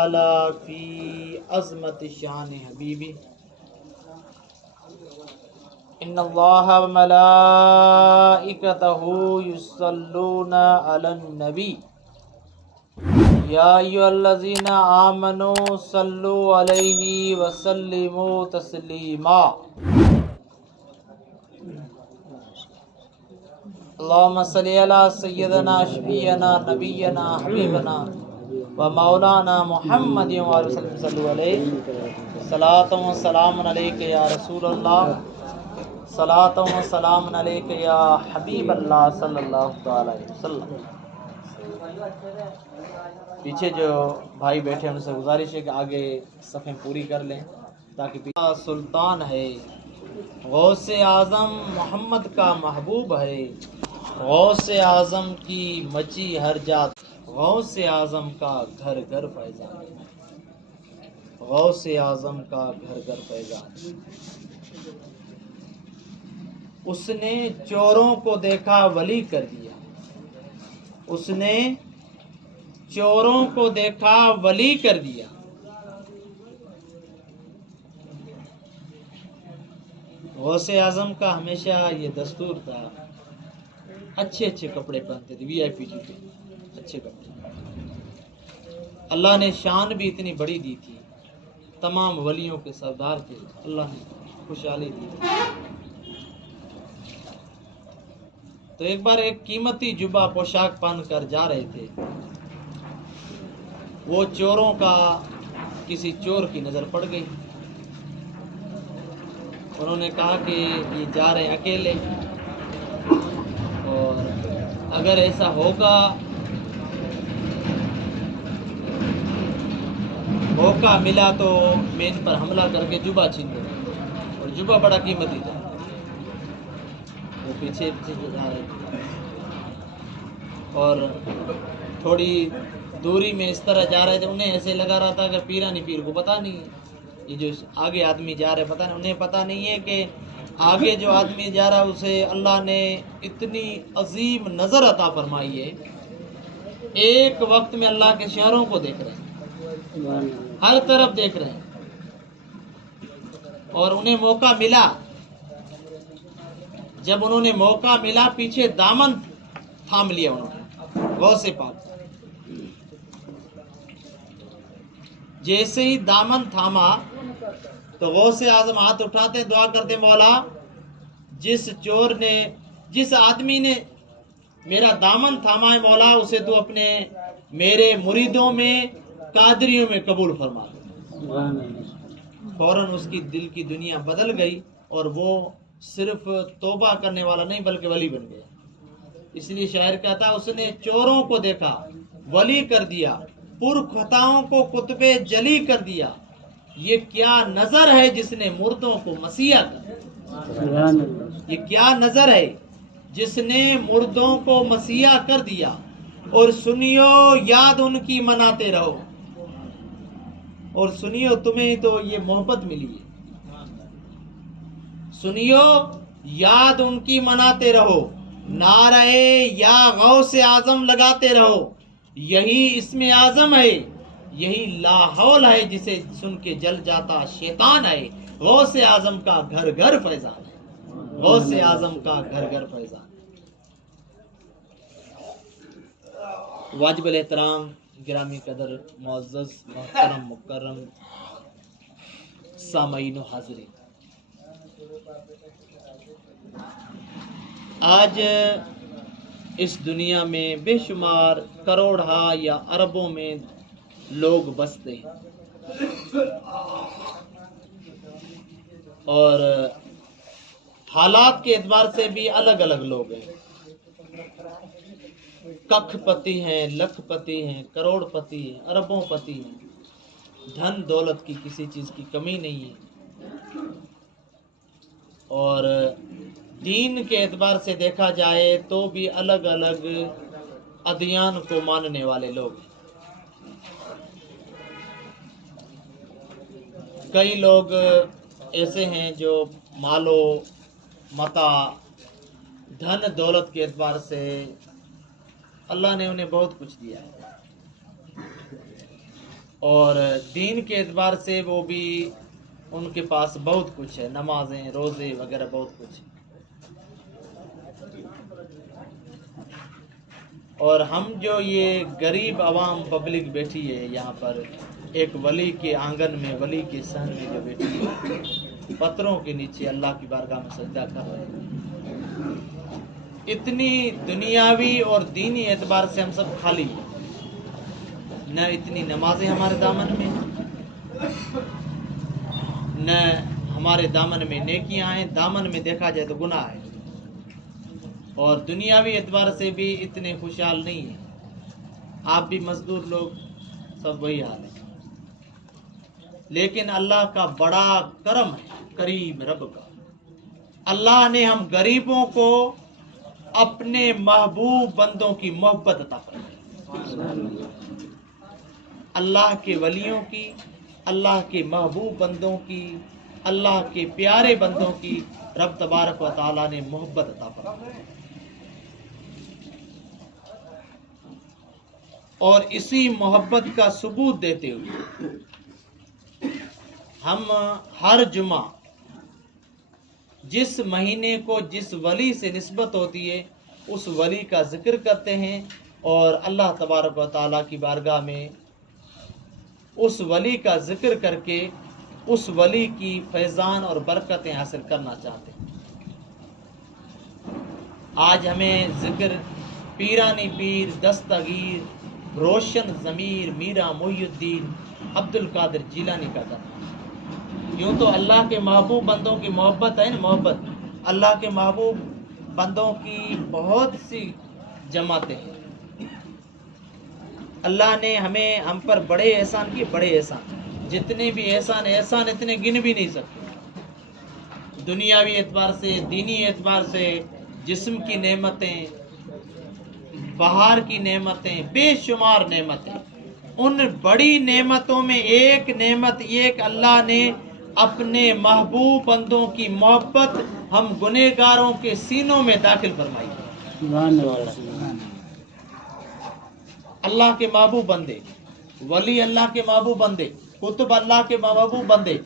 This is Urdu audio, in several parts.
تعالی فی عظمت شان حبیبی ان اللہ و ملائکتہ یصلون علی النبی یا ایھا الذین آمنوا صلوا علیہ وسلموا تسلیما اللہم صلی علی سیدنا شفیعنا نبینا حبیبنا و مولانا محمد وآلہ وسلم صلو علیہ صلاۃ و سلام علیک یا رسول اللہ صلاۃ و سلام علیک یا حبیب اللہ صلی اللہ تعالی علیہ وسلم۔ پیچھے جو بھائی بیٹھے ہیں ان سے گزارش ہے کہ آگے صفیں پوری کر لیں تاکہ سلطان ہے، غوث اعظم محمد کا محبوب ہے، غوث اعظم کی مچی ہر جات، غوث اعظم کا گھر گھر فیضان، غوث اعظم کا گھر گھر فیضان۔ اس نے چوروں کو دیکھا ولی کر دیا، اس نے چوروں کو دیکھا ولی کر دیا۔ غوث اعظم کا ہمیشہ یہ دستور تھا، اچھے اچھے کپڑے پہنتے تھے، وی آئی پی جوتے، اچھے کپڑے۔ اللہ نے شان بھی اتنی بڑی دی تھی، تمام ولیوں کے سردار تھے، اللہ نے خوشحالی دی۔ تو ایک بار ایک قیمتی جبہ پوشاک پہن کر جا رہے تھے، وہ چوروں کا کسی چور کی نظر پڑ گئی، انہوں نے کہا کہ یہ جا رہے ہیں اکیلے، اور اگر ایسا ہوگا موقع ملا تو میں ان پر حملہ کر کے جبہ چھین لوں گا، اور جبہ بڑا قیمتی تھا۔ وہ پیچھے پیچھے جا رہے تھے اور تھوڑی دوری میں اس طرح جا رہے تھے، انہیں ایسے لگا رہا تھا کہ پیرانی پیر کو پتہ نہیں ہے یہ جو آگے آدمی جا رہے، پتہ نہیں، انہیں پتہ نہیں ہے کہ آگے جو آدمی جا رہا اسے اللہ نے اتنی عظیم نظر عطا فرمائی ہے، ایک وقت میں اللہ کے شہروں کو دیکھ رہے ہیں، ہر طرف دیکھ رہے ہیں، اور انہیں موقع ملا، جب انہوں نے موقع ملا پیچھے دامن تھام لیا انہوں نے غوث پاک، جیسے ہی دامن تھاما تو غوث اعظم ہاتھ اٹھاتے دعا کرتے، مولا جس آدمی نے میرا دامن تھاما ہے مولا، اسے تو اپنے میرے مریدوں میں قادریوں میں قبول فرما دے۔ فوراً اس کی دل کی دنیا بدل گئی اور وہ صرف توبہ کرنے والا نہیں بلکہ ولی بن گیا۔ اس لیے شاعر کہتا اس نے چوروں کو دیکھا ولی کر دیا، پرخطاؤں کو قطب جلی کر دیا، یہ کیا نظر ہے جس نے مردوں کو مسیحا کر دیا، یہ کیا نظر ہے جس نے مردوں کو مسیحا کر دیا۔ اور سنیو یاد ان کی مناتے رہو، اور سنیو تمہیں تو یہ محبت ملی ہے، سنیو یاد ان کی مناتے رہو، نعرہ یا غوث اعظم لگاتے رہو، یہی اسم اعظم ہے، یہی لا حول ہے جسے سن کے جل جاتا شیطان ہے۔ غوث اعظم کا گھر گھر فیضان ہے، غوث اعظم کا گھر گھر فیضان ہے۔ واجب الاحترام گرامی قدر معزز محترم مکرم سامعین و حاضرین، آج اس دنیا میں بے شمار کروڑہا یا اربوں میں لوگ بستے ہیں، اور حالات کے اعتبار سے بھی الگ الگ لوگ ہیں، ککھ پتی ہیں، لکھ پتی ہیں، کروڑ پتی ہیں، اربوں پتی ہیں، دھن دولت کی کسی چیز کی کمی نہیں ہے، اور دین کے اعتبار سے دیکھا جائے تو بھی الگ الگ ادیان کو ماننے والے لوگ ہیں۔ کئی لوگ ایسے ہیں جو مال و متاع، دھن دولت کے اعتبار سے اللہ نے انہیں بہت کچھ دیا ہے، اور دین کے اعتبار سے وہ بھی ان کے پاس بہت کچھ ہے، نمازیں، روزے وغیرہ بہت کچھ ہے۔ اور ہم جو یہ غریب عوام پبلک بیٹھی ہے یہاں پر ایک ولی کے آنگن میں، ولی کے صحن میں جو بیٹھی ہے، پتھروں کے نیچے اللہ کی بارگاہ میں سجدہ کر رہے ہیں، اتنی دنیاوی اور دینی اعتبار سے ہم سب خالی ہیں، نہ اتنی نمازیں ہمارے دامن میں، نہ ہمارے دامن میں نیکیاں ہیں، دامن میں دیکھا جائے تو گناہ ہے، اور دنیاوی اعتبار سے بھی اتنے خوشحال نہیں ہیں، آپ بھی مزدور لوگ سب وہی حال ہے۔ لیکن اللہ کا بڑا کرم ہے، کریم رب کا، اللہ نے ہم غریبوں کو اپنے محبوب بندوں کی محبت عطا فرمائی، اللہ کے ولیوں کی، اللہ کے محبوب بندوں کی، اللہ کے پیارے بندوں کی رب تبارک و تعالیٰ نے محبت عطا فرمائی، اور اسی محبت کا ثبوت دیتے ہوئے ہم ہر جمعہ جس مہینے کو جس ولی سے نسبت ہوتی ہے اس ولی کا ذکر کرتے ہیں، اور اللہ تبارک و تعالیٰ کی بارگاہ میں اس ولی کا ذکر کر کے اس ولی کی فیضان اور برکتیں حاصل کرنا چاہتے ہیں۔ آج ہمیں ذکر پیرانی پیر دستگیر روشن ضمیر میرا محی الدین عبد القادر جیلانی کا کرنا۔ یوں تو اللہ کے محبوب بندوں کی محبت ہے نا، محبت اللہ کے محبوب بندوں کی بہت سی جماعتیں ہیں، اللہ نے ہم پر بڑے احسان کیے، بڑے احسان، جتنے بھی احسان اتنے گن بھی نہیں سکتے، دنیاوی اعتبار سے، دینی اعتبار سے، جسم کی نعمتیں، بہار کی نعمتیں، بے شمار نعمتیں، ان بڑی نعمتوں میں ایک نعمت یہ کہ اللہ نے اپنے محبوب بندوں کی محبت ہم گنہگاروں کے سینوں میں داخل فرمائی۔ اللہ کے محبوب بندے، ولی اللہ کے محبوب بندے، کتب اللہ کے محبوب بندے،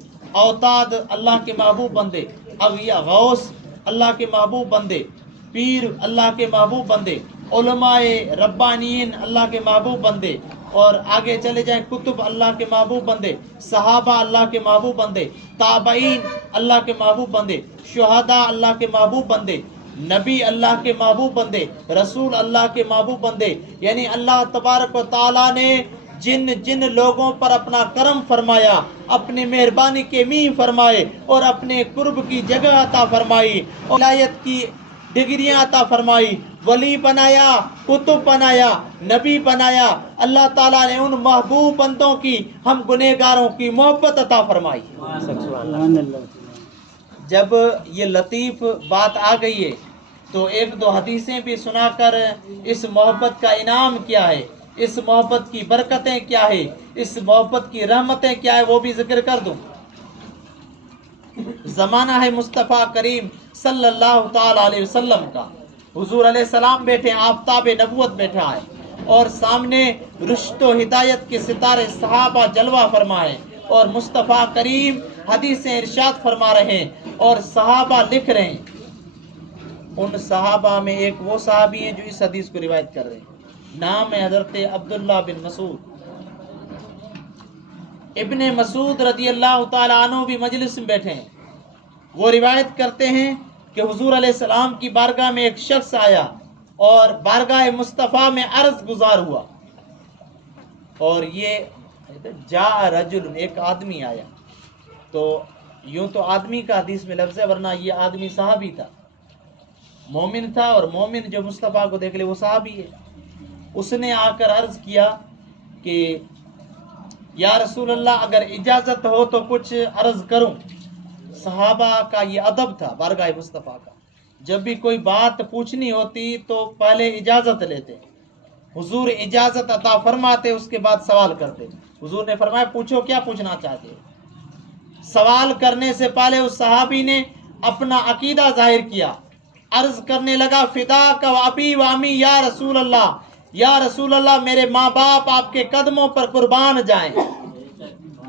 اوتاد اللہ کے محبوب بندے، اولیاء غوث اللہ کے محبوب بندے، پیر اللہ کے محبوب بندے، علماء ربانیین اللہ کے محبوب بندے، اور آگے چلے جائیں کتب اللہ کے محبوب بندے، صحابہ اللہ کے محبوب بندے، تابعین اللہ کے محبوب بندے، شہداء اللہ کے محبوب بندے، نبی اللہ کے محبوب بندے، رسول اللہ کے محبوب بندے، یعنی اللہ تبارک و تعالیٰ نے جن جن لوگوں پر اپنا کرم فرمایا، اپنی مہربانی کے میاں فرمائے، اور اپنے قرب کی جگہ عطا فرمائی، ولایت کی ڈگریاں عطا فرمائی، ولی بنایا، کتب بنایا، نبی بنایا، اللہ تعالیٰ نے ان محبوب بندوں کی ہم گنہگاروں کی محبت عطا فرمائی۔ جب یہ لطیف بات آ گئی ہے تو ایک دو حدیثیں بھی سنا کر اس محبت کا انعام کیا ہے، اس محبت کی برکتیں کیا ہے، اس محبت کی رحمتیں کیا ہے وہ بھی ذکر کر دوں۔ زمانہ ہے مصطفیٰ کریم صلی اللہ تعالیٰ علیہ وسلم کا، حضور علیہ السلام بیٹھے، آفتاب نبوت بیٹھا ہے، اور سامنے رشد و ہدایت کے ستارے صحابہ جلوہ فرمائے، اور مصطفیٰ کریم حدیثیں ارشاد فرما رہے ہیں، اور صحابہ لکھ رہے ہیں۔ ان صحابہ میں ایک وہ صحابی ہیں جو اس حدیث کو روایت کر رہے ہیں، نام ہے حضرت عبداللہ بن مسعود۔ ابن مسعود رضی اللہ تعالیٰ عنہ بھی مجلس میں بیٹھے ہیں، وہ روایت کرتے ہیں کہ حضور علیہ السلام کی بارگاہ میں ایک شخص آیا اور بارگاہ مصطفیٰ میں عرض گزار ہوا، اور یہ جاء رجل، ایک آدمی آیا، تو یوں تو آدمی کا حدیث میں لفظ ہے، ورنہ یہ آدمی صحابی تھا، مومن تھا، اور مومن جو مصطفیٰ کو دیکھ لے وہ صحابی ہے۔ اس نے آ کر عرض کیا کہ یا رسول اللہ اگر اجازت ہو تو کچھ عرض کروں۔ صحابہ کا یہ ادب تھا بارگاہ مصطفیٰ کا، جب بھی کوئی بات پوچھنی ہوتی تو پہلے اجازت لیتے، حضور اجازت عطا فرماتے، اس کے بعد سوال کرتے۔ حضور نے فرمایا پوچھو کیا پوچھنا چاہتے ہو۔ سوال کرنے سے پہلے اس صحابی نے اپنا عقیدہ ظاہر کیا، عرض کرنے لگا فداک و ابی و امی یا رسول اللہ، یا رسول اللہ میرے ماں باپ آپ کے قدموں پر قربان جائیں۔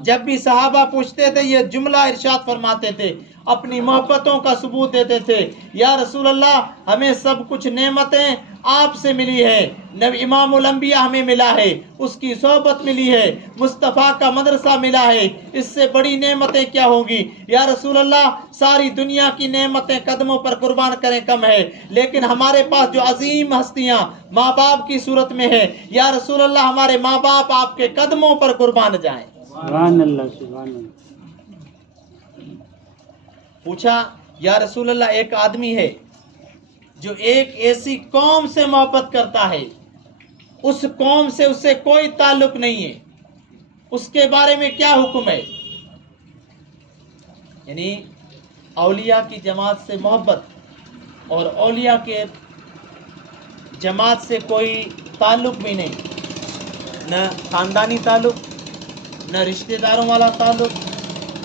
جب بھی صحابہ پوچھتے تھے یہ جملہ ارشاد فرماتے تھے، اپنی محبتوں کا ثبوت دیتے تھے، یا رسول اللہ ہمیں سب کچھ نعمتیں آپ سے ملی ہے، نبی امام الانبیاء ہمیں ملا ہے، اس کی صحبت ملی ہے، مصطفیٰ کا مدرسہ ملا ہے، اس سے بڑی نعمتیں کیا ہوں گی؟ یا رسول اللہ ساری دنیا کی نعمتیں قدموں پر قربان کریں کم ہے، لیکن ہمارے پاس جو عظیم ہستیاں ماں باپ کی صورت میں ہے، یا رسول اللہ ہمارے ماں باپ آپ کے قدموں پر قربان جائیں۔ سبحان اللہ، سبحان اللہ۔ پوچھا یا رسول اللہ ایک آدمی ہے جو ایک ایسی قوم سے محبت کرتا ہے، اس قوم سے اس سے کوئی تعلق نہیں ہے، اس کے بارے میں کیا حکم ہے؟ یعنی اولیاء کی جماعت سے محبت اور اولیاء کے جماعت سے کوئی تعلق بھی نہیں، نہ خاندانی تعلق، نہ رشتہ داروں والا تعلق،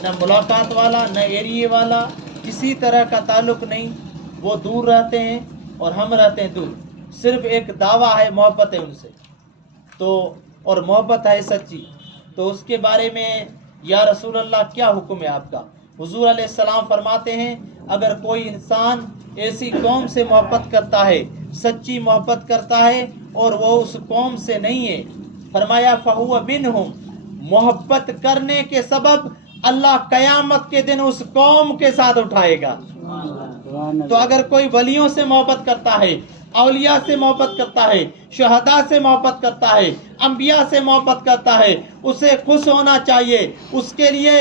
نہ ملاقات والا، نہ ایریے والا، کسی طرح کا تعلق نہیں، وہ دور رہتے ہیں اور ہم رہتے ہیں دور، صرف ایک دعویٰ ہے محبت ہے ان سے، تو اور محبت ہے سچی، تو اس کے بارے میں یا رسول اللہ کیا حکم ہے آپ کا؟ حضور علیہ السلام فرماتے ہیں اگر کوئی انسان ایسی قوم سے محبت کرتا ہے، سچی محبت کرتا ہے اور وہ اس قوم سے نہیں ہے، فرمایا فَهُوَ مِنْهُمْ، محبت کرنے کے سبب اللہ قیامت کے دن اس قوم کے ساتھ اٹھائے گا۔ تو اگر کوئی ولیوں سے محبت کرتا ہے، اولیاء سے محبت کرتا ہے، شہداء سے محبت کرتا ہے، انبیاء سے محبت کرتا ہے، اسے خوش ہونا چاہیے، اس کے لیے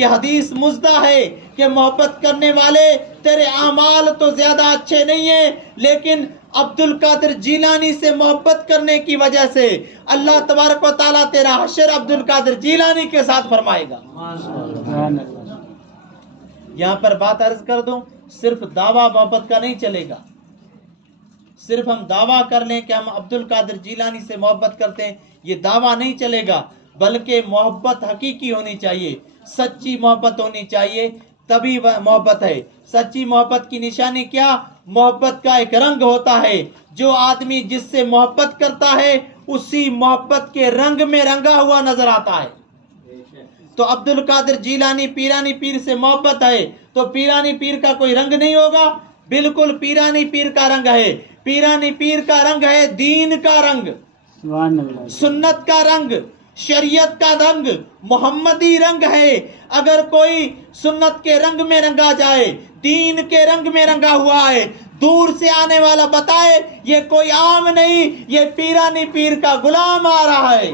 یہ حدیث مزدہ ہے کہ محبت کرنے والے تیرے اعمال تو زیادہ اچھے نہیں ہیں، لیکن عبد القادر جیلانی سے محبت کرنے کی وجہ سے اللہ تبارک و تعالیٰ تیرا حشر عبد القادر جیلانی کے ساتھ فرمائے گا۔ یہاں پر بات عرض کر دوں، صرف دعویٰ محبت کا نہیں چلے گا، صرف ہم دعویٰ کر لیں کہ ہم عبد القادر جیلانی سے محبت کرتے ہیں، یہ دعویٰ نہیں چلے گا، بلکہ محبت حقیقی ہونی چاہیے، سچی محبت ہونی چاہیے، تبھی وہ محبت ہے۔ سچی محبت کی نشانی کیا؟ محبت کا ایک رنگ ہوتا ہے، جو آدمی جس سے محبت کرتا ہے اسی محبت کے رنگ میں رنگا ہوا نظر آتا ہے۔ تو عبد القادر جیلانی پیرانی پیر سے محبت ہے تو پیرانی پیر کا کوئی رنگ نہیں ہوگا؟ بالکل پیرانی پیر کا رنگ ہے، پیرانی پیر کا رنگ ہے دین کا رنگ، سنت کا رنگ، شریعت کا رنگ، محمدی رنگ ہے۔ اگر کوئی سنت کے رنگ میں رنگا جائے، دین کے رنگ میں رنگا ہوا ہے، دور سے آنے والا بتائے یہ کوئی عام نہیں، یہ پیرانی پیر کا غلام آ رہا ہے،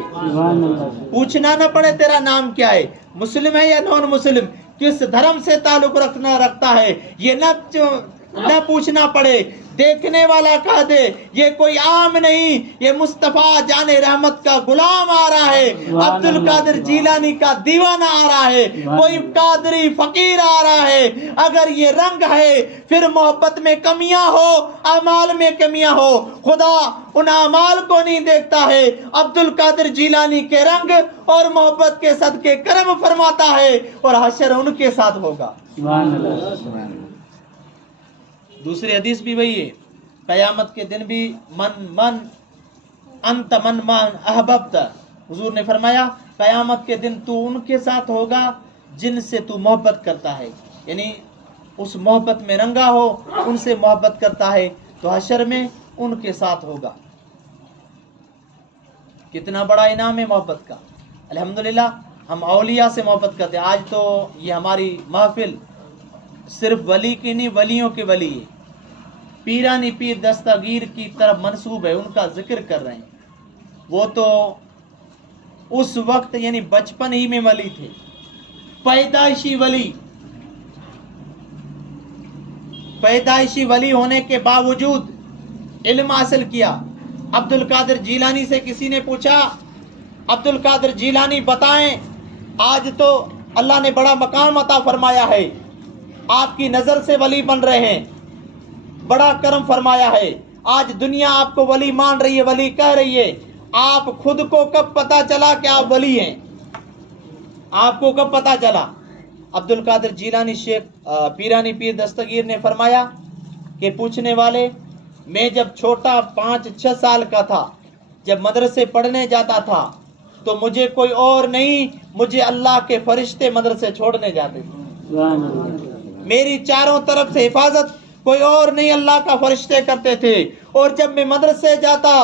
پوچھنا نہ پڑے تیرا نام کیا ہے، مسلم ہے یا نان مسلم، کس دھرم سے تعلق رکھتا ہے، یہ نہ پوچھنا پڑے، دیکھنے والا کہہ دے یہ کوئی عام نہیں، یہ مصطفیٰ جان رحمت کا غلام آ رہا ہے، عبد القادر جیلانی کا دیوانہ آ رہا ہے، کوئی قادری فقیر آ رہا ہے۔ اگر یہ رنگ ہے پھر محبت میں کمیاں ہو، اعمال میں کمیاں ہو، خدا ان اعمال کو نہیں دیکھتا ہے، عبد القادر جیلانی کے رنگ اور محبت کے صدقے کرم فرماتا ہے اور حشر ان کے ساتھ ہوگا۔ دوسری حدیث بھی وہی ہے، قیامت کے دن بھی من احببت، حضور نے فرمایا قیامت کے دن تو ان کے ساتھ ہوگا جن سے تو محبت کرتا ہے، یعنی اس محبت میں رنگا ہو، ان سے محبت کرتا ہے تو حشر میں ان کے ساتھ ہوگا۔ کتنا بڑا انعام ہے محبت کا، الحمدللہ ہم اولیاء سے محبت کرتے ہیں۔ آج تو یہ ہماری محفل صرف ولی کی نہیں، ولیوں کے ولی ہے، پیرانی پیر دستگیر کی طرف منسوب ہے، ان کا ذکر کر رہے ہیں۔ وہ تو اس وقت یعنی بچپن ہی میں ولی تھے، پیدائشی ولی ہونے کے باوجود علم حاصل کیا۔ عبد القادر جیلانی سے کسی نے پوچھا عبد القادر جیلانی بتائیں، آج تو اللہ نے بڑا مقام عطا فرمایا ہے، آپ کی نظر سے ولی بن رہے ہیں، بڑا کرم فرمایا ہے، آج دنیا آپ کو ولی مان رہی ہے، ولی کہہ رہی ہے، آپ خود کو کب پتا چلا کہ آپ ولی ہیں؟ آپ کو کب پتا چلا؟ عبد القادر جیلانی شیخ پیرانی پیر دستگیر نے فرمایا کہ پوچھنے والے میں جب چھوٹا 5-6 سال کا تھا، جب مدرسے پڑھنے جاتا تھا تو مجھے کوئی اور نہیں، مجھے اللہ کے فرشتے مدرسے چھوڑنے جاتے تھے. سبحان اللہ. میری چاروں طرف سے حفاظت کوئی اور نہیں، اللہ کا فرشتے کرتے تھے. اور جب میں مدرسے جاتا،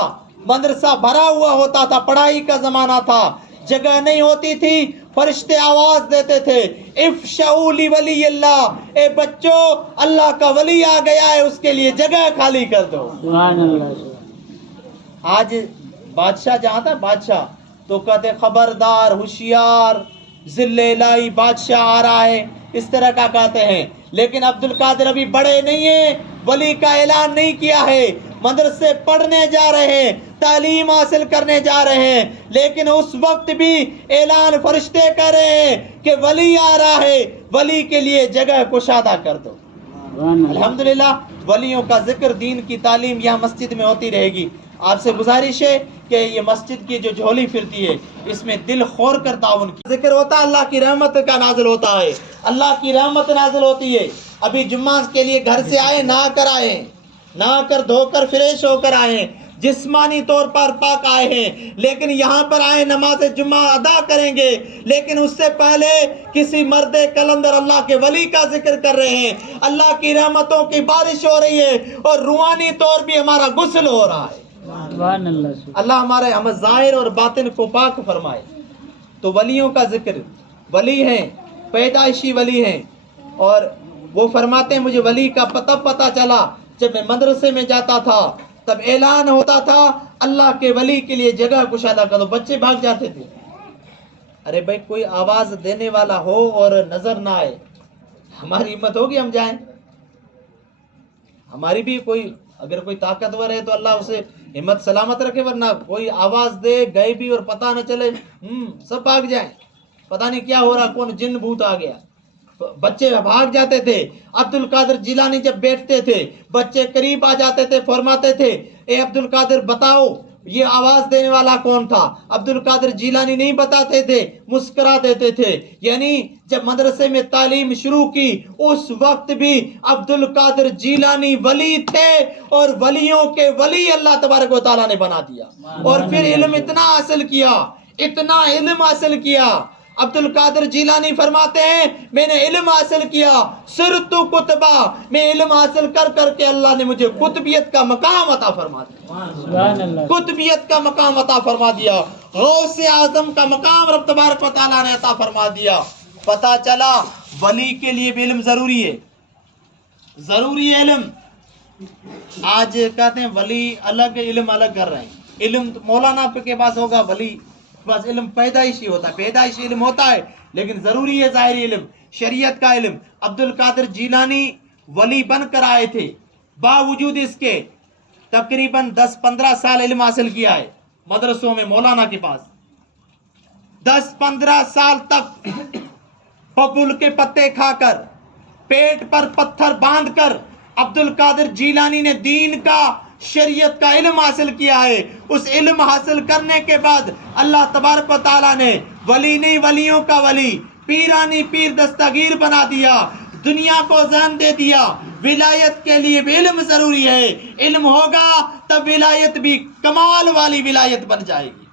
مدرسہ بھرا ہوا ہوتا تھا، پڑھائی کا زمانہ تھا، جگہ نہیں ہوتی تھی، فرشتے آواز دیتے تھے، افشعوا لولی اللہ، اے بچوں اللہ کا ولی آ گیا ہے، اس کے لیے جگہ خالی کر دو. سبحان اللہ. آج بادشاہ جہاں تھا بادشاہ تو کہتے خبردار ہوشیار ذل الہی بادشاہ آ رہا ہے، اس طرح کا کہتے ہیں. لیکن عبد القادر ابھی بڑے نہیں ہیں، ولی کا اعلان نہیں کیا ہے، مدرسے پڑھنے جا رہے ہیں، تعلیم حاصل کرنے جا رہے ہیں، لیکن اس وقت بھی اعلان فرشتے کر رہے ہیں کہ ولی آ رہا ہے، ولی کے لیے جگہ کشادہ کر دو. الحمدللہ ولیوں کا ذکر، دین کی تعلیم یہاں مسجد میں ہوتی رہے گی. آپ سے گزارش ہے کہ یہ مسجد کی جو جھولی پھرتی ہے اس میں دل خور کر تعاون کی ذکر ہوتا ہے، اللہ کی رحمت کا نازل ہوتا ہے، اللہ کی رحمت نازل ہوتی ہے. ابھی جمعہ کے لیے گھر سے آئے، نہا کر آئے، نہا کر دھو کر فریش ہو کر آئے، جسمانی طور پر پاک آئے ہیں، لیکن یہاں پر آئے نماز جمعہ ادا کریں گے، لیکن اس سے پہلے کسی مرد کلندر اللہ کے ولی کا ذکر کر رہے ہیں. اللہ کی رحمتوں کی بارش ہو رہی ہے اور روحانی طور بھی ہمارا غسل ہو رہا ہے. سبحان اللہ. اللہ ہمارے ہم ظاہر اور باطن کو پاک فرمائے. تو ولیوں کا ذکر، ولی ہیں، پیدائشی ولی ہیں، اور وہ فرماتے ہیں مجھے ولی کا پتہ چلا جب میں مدرسے میں جاتا تھا، تب اعلان ہوتا تھا اللہ کے ولی کے لیے جگہ کشادہ کرو. بچے بھاگ جاتے تھے. ارے بھائی کوئی آواز دینے والا ہو اور نظر نہ آئے، ہماری ہمت ہوگی ہم جائیں؟ ہماری بھی کوئی اگر کوئی طاقتور ہے تو اللہ اسے ہمت سلامت رکھے، ورنہ کوئی آواز دے گئے بھی اور پتہ نہ چلے، سب بھاگ جائیں، پتہ نہیں کیا ہو رہا، کون جن بھوت آ گیا. بچے بھاگ جاتے تھے. عبد القادر جیلانی جب بیٹھتے تھے بچے قریب آ جاتے تھے، فرماتے تھے اے عبد القادر بتاؤ یہ آواز دینے والا کون تھا. عبد القادر جیلانی نہیں بتاتے تھے، مسکرا دیتے تھے. یعنی جب مدرسے میں تعلیم شروع کی اس وقت بھی عبد القادر جیلانی ولی تھے، اور ولیوں کے ولی اللہ تبارک و تعالیٰ نے بنا دیا. اور پھر علم اتنا حاصل کیا، اتنا علم حاصل کیا. عبد القادر جیلانی فرماتے ہیں میں نے علم حاصل کیا، سرت کتبہ، میں علم حاصل کر کر کے اللہ نے مجھے قطبیت کا مقام عطا فرما دیا. قطبیت کا مقام عطا فرما دیا، غوث اعظم کا مقام رب تبارک و تعالیٰ نے عطا فرما دیا. پتہ چلا ولی کے لیے بھی علم ضروری ہے، ضروری ہے علم. آج کہتے ہیں ولی الگ علم الگ کر رہے ہیں. علم مولانا کے پاس ہوگا، ولی بس علم پیدائشی ہوتا ہے، پیدائشی علم ہوتا ہے، لیکن ضروری ہے ظاہری علم، شریعت کا علم. عبد القادر جیلانی ولی بن کر آئے تھے، باوجود اس کے تقریباً 10-15 سال علم حاصل کیا ہے مدرسوں میں مولانا کے پاس. 10-15 سال تک ببول کے پتے کھا کر، پیٹ پر پتھر باندھ کر عبد القادر جیلانی نے دین کا، شریعت کا علم حاصل کیا ہے. اس علم حاصل کرنے کے بعد اللہ تبارک و تعالیٰ نے ولی نہیں، ولیوں کا ولی، پیرانی پیر دستگیر بنا دیا، دنیا کو ذہن دے دیا. ولایت کے لیے بھی علم ضروری ہے، علم ہوگا تب ولایت بھی کمال والی ولایت بن جائے گی.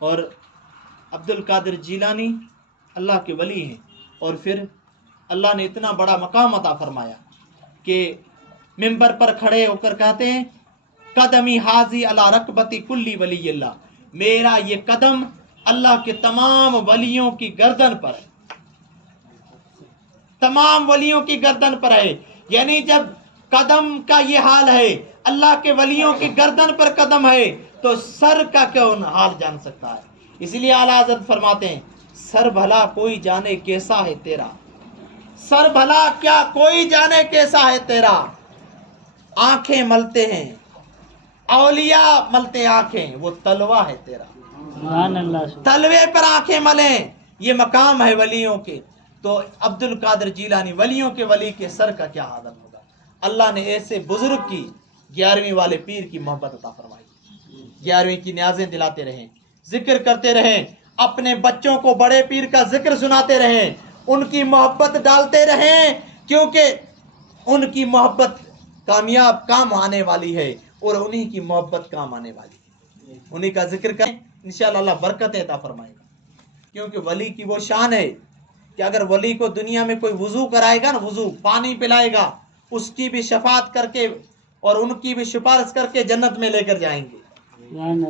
اور عبد القادر جیلانی اللہ کے ولی ہیں، اور پھر اللہ نے اتنا بڑا مقام عطا فرمایا کہ منبر پر کھڑے ہو کر کہتے ہیں قدمی حاضی علی رکبتی کلی ولی اللہ، میرا یہ قدم اللہ کے تمام ولیوں کی گردن پر ہے، تمام ولیوں کی گردن پر ہے. یعنی جب قدم کا یہ حال ہے، اللہ کے ولیوں کی گردن پر قدم ہے، تو سر کا کون حال جان سکتا ہے. اس لیے اعلیٰ حضرت فرماتے ہیں سر بھلا کوئی جانے کیسا ہے تیرا، سر بھلا کیا کوئی جانے کیسا ہے تیرا. آنکھیں ملتے ہیں اولیاء ملتے آنکھیں، وہ تلوہ ہے تیرا. تلوے پر آنکھیں ملیں، یہ مقام ہے ولیوں کے. تو عبد القادر جیلانی ولیوں کے ولی کے سر کا کیا حال ہوگا. اللہ نے ایسے بزرگ کی 11ویں والے پیر کی محبت عطا فرمائی، 11ویں کی نیازیں دلاتے رہیں، ذکر کرتے رہیں، اپنے بچوں کو بڑے پیر کا ذکر سناتے رہیں، ان کی محبت ڈالتے رہیں، کیونکہ ان کی محبت کامیاب کام آنے والی ہے، اور انہی کی محبت کام آنے والی ہے. انہی کا ذکر کریں، انشاءاللہ اللہ برکتیں عطا فرمائے گا. کیونکہ ولی کی وہ شان ہے کہ اگر ولی کو دنیا میں کوئی وضو کرائے گا نا، وضو پانی پلائے گا، اس کی بھی شفاعت کر کے اور ان کی بھی سفارش کر کے جنت میں لے کر جائیں گے.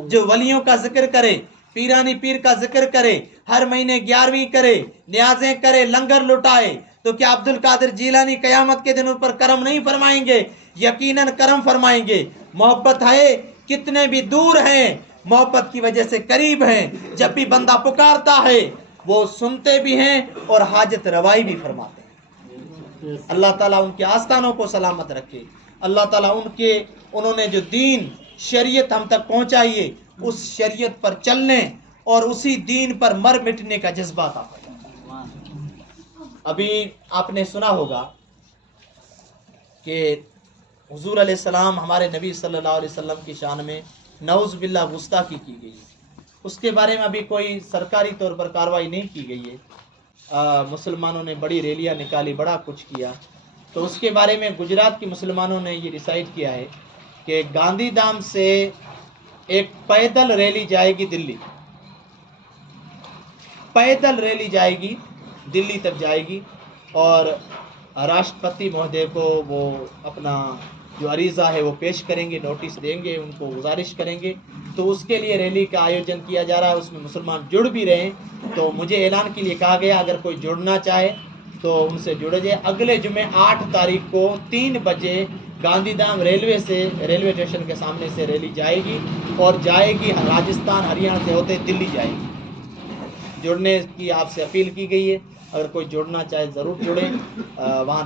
جو ولیوں کا ذکر کرے، پیرانی پیر کا ذکر کرے، ہر مہینے 11ویں کرے، نیازیں کرے، لنگر لٹائے، تو کیا عبد القادر جیلانی قیامت کے دن ان پر کرم نہیں فرمائیں گے؟ یقیناً کرم فرمائیں گے. محبت ہے، کتنے بھی دور ہیں محبت کی وجہ سے قریب ہیں. جب بھی بندہ پکارتا ہے وہ سنتے بھی ہیں اور حاجت روائی بھی فرماتے ہیں. اللہ تعالیٰ ان کے آستانوں کو سلامت رکھے. اللہ تعالیٰ انہوں نے جو دین شریعت ہم تک پہنچائی ہے، اس شریعت پر چلنے اور اسی دین پر مر مٹنے کا جذبہ عطا فرمائے. ابھی آپ نے سنا ہوگا کہ حضور علیہ السلام ہمارے نبی صلی اللہ علیہ وسلم کی شان میں نعوذ باللہ گستاخی کی گئی. اس کے بارے میں ابھی کوئی سرکاری طور پر کارروائی نہیں کی گئی ہے. مسلمانوں نے بڑی ریلیاں نکالی، بڑا کچھ کیا. تو اس کے بارے میں گجرات کے مسلمانوں نے یہ ڈیسائیڈ کیا ہے کہ گاندھی دھام سے ایک پیدل ریلی جائے گی دلی، پیدل ریلی جائے گی دلی تک جائے گی، اور راشٹرپتی مہودے کو وہ اپنا جو عریضہ ہے وہ پیش کریں گے، نوٹس دیں گے، ان کو گزارش کریں گے. تو اس کے لیے ریلی کا آیوجن کیا جا رہا ہے. اس میں مسلمان جڑ بھی رہے ہیں. تو مجھے اعلان کے لیے کہا گیا اگر کوئی جڑنا چاہے تو ان سے جڑ جائے. اگلے جمعے 8 تاریخ کو 3 بجے گاندھی دھام ریلوے اسٹیشن کے سامنے سے ریلی جائے گی، اور جائے گی راجستھان ہریانہ سے ہوتے دلی جائے گی. جڑنے کی آپ سے اپیل کی گئی ہے. اگر کوئی جڑنا چاہے ضرور جڑیں. وہاں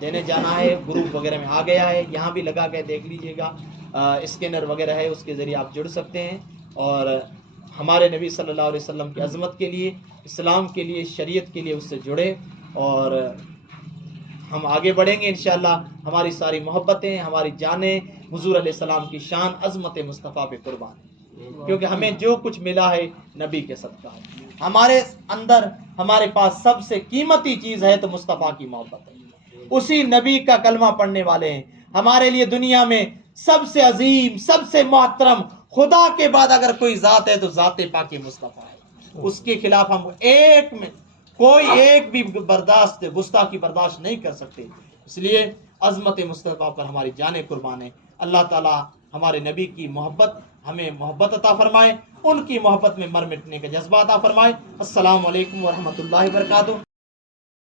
دینے جانا ہے، گروپ وغیرہ میں آ گیا ہے، یہاں بھی لگا کے دیکھ لیجئے گا. اسکینر وغیرہ ہے، اس کے ذریعے آپ جڑ سکتے ہیں. اور ہمارے نبی صلی اللہ علیہ وسلم کی عظمت کے لیے، اسلام کے لیے، شریعت کے لیے اس سے جڑے، اور ہم آگے بڑھیں گے انشاءاللہ. ہماری ساری محبتیں، ہماری جانیں حضور علیہ السلام کی شان عظمت مصطفیٰ پہ قربان ہے. کیونکہ ہمیں جو کچھ ملا ہے نبی کے صدقہ ہے. ہمارے اندر، ہمارے پاس سب سے قیمتی چیز ہے تو مصطفیٰ کی محبت ہے. اسی نبی کا کلمہ پڑھنے والے ہیں. ہمارے لیے دنیا میں سب سے عظیم، سب سے محترم، خدا کے بعد اگر کوئی ذات ہے تو ذات پاک مصطفیٰ ہے. اس کے خلاف ہم کوئی ایک بھی گستاخی برداشت نہیں کر سکتے. اس لیے عظمت مصطفیٰ پر ہماری جانیں قربان ہے. اللہ تعالی ہمارے نبی کی محبت، ہمیں محبت عطا فرمائے، ان کی محبت میں مر مٹنے کا جذبہ عطا فرمائے. السلام علیکم ورحمۃ اللہ وبرکاتہ.